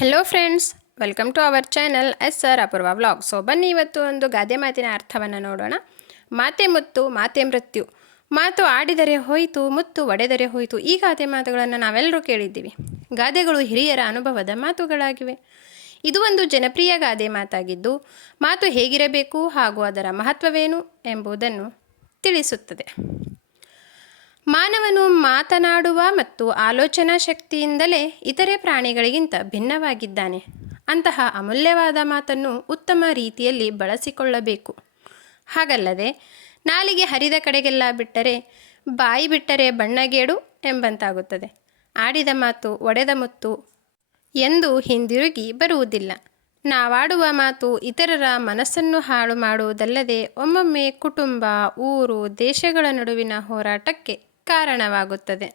Hello friends, welcome to our channel SR Apoorva vlog. So ಬನ್ನಿ ಇವತ್ತು ಒಂದು ಗಾದೆ ಮಾತಿನ ಅರ್ಥವನ್ನು ನೋಡೋಣ. ಮಾತೆ ಮುತ್ತು, ಮಾತೆ ಮೃತ್ಯು. ಮಾತು ಆಡಿದರೆ ಹೋಯಿತು, ಮುತ್ತು ಒಡೆದರೆ ಹೋಯಿತು. ಈ ಗಾದೆ ಮಾತುಗಳನ್ನು ನಾವೆಲ್ಲರೂ ಕೇಳಿದ್ದೀವಿ. ಗಾದೆಗಳು ಹಿರಿಯರ ಅನುಭವದ ಮಾತುಗಳಾಗಿವೆ. ಇದು ಒಂದು ಜನಪ್ರಿಯ ಗಾದೆ ಮಾತಾಗಿದ್ದು, ಮಾತು ಹೇಗಿರಬೇಕು ಹಾಗೂ ಅದರ ಮಹತ್ವವೇನು ಎಂಬುದನ್ನು ತಿಳಿಸುತ್ತದೆ. ಮಾನವನು ಮಾತನಾಡುವ ಮತ್ತು ಆಲೋಚನಾ ಶಕ್ತಿಯಿಂದಲೇ ಇತರೆ ಪ್ರಾಣಿಗಳಿಗಿಂತ ಭಿನ್ನವಾಗಿದ್ದಾನೆ. ಅಂತಹ ಅಮೂಲ್ಯವಾದ ಮಾತನ್ನು ಉತ್ತಮ ರೀತಿಯಲ್ಲಿ ಬಳಸಿಕೊಳ್ಳಬೇಕು. ಹಾಗಲ್ಲದೆ ನಾಲಿಗೆ ಹರಿದ ಕಡೆಗೆಲ್ಲ ಬಿಟ್ಟರೆ ಬಾಯಿ ಬಿಟ್ಟರೆ ಬಣ್ಣಗೇಡು ಎಂಬಂತಾಗುತ್ತದೆ. ಆಡಿದ ಮಾತು ಒಡೆದ ಮುತ್ತು ಎಂದು ಹಿಂದಿರುಗಿ ಬರುವುದಿಲ್ಲ. ನಾವಾಡುವ ಮಾತು ಇತರರ ಮನಸ್ಸನ್ನು ಹಾಳು ಮಾಡುವುದಲ್ಲದೆ ಒಮ್ಮೊಮ್ಮೆ ಕುಟುಂಬ, ಊರು, ದೇಶಗಳ ನಡುವಿನ ಹೋರಾಟಕ್ಕೆ ಕಾರಣವಾಗುತ್ತದೆ.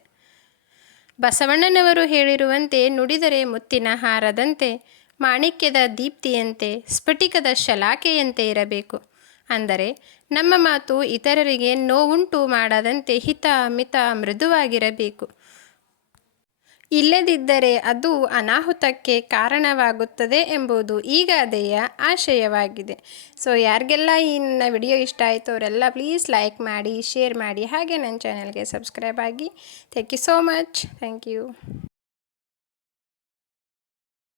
ಬಸವಣ್ಣನವರು ಹೇಳಿರುವಂತೆ, ನುಡಿದರೆ ಮುತ್ತಿನ ಹಾರದಂತೆ, ಮಾಣಿಕ್ಯದ ದೀಪ್ತಿಯಂತೆ, ಸ್ಫಟಿಕದ ಶಲಾಕೆಯಂತೆ ಇರಬೇಕು. ಅಂದರೆ ನಮ್ಮ ಮಾತು ಇತರರಿಗೆ ನೋವುಂಟು ಮಾಡದಂತೆ ಹಿತ ಮಿತ ಮೃದುವಾಗಿರಬೇಕು. ಇಲ್ಲದಿದ್ದರೆ ಅದು ಅನಾಹುತಕ್ಕೆ ಕಾರಣವಾಗುತ್ತದೆ ಎಂಬುದು ಈ ಗಾದೆಯ ಆಶಯವಾಗಿದೆ. ಸೊ ಯಾರಿಗೆಲ್ಲ ಈ ನನ್ನ ವಿಡಿಯೋ ಇಷ್ಟ ಆಯಿತು ಅವರೆಲ್ಲ ಪ್ಲೀಸ್ ಲೈಕ್ ಮಾಡಿ, ಶೇರ್ ಮಾಡಿ, ಹಾಗೆ ನನ್ನ ಚಾನಲ್ಗೆ ಸಬ್ಸ್ಕ್ರೈಬ್ ಆಗಿ. Thank you so much. Thank you.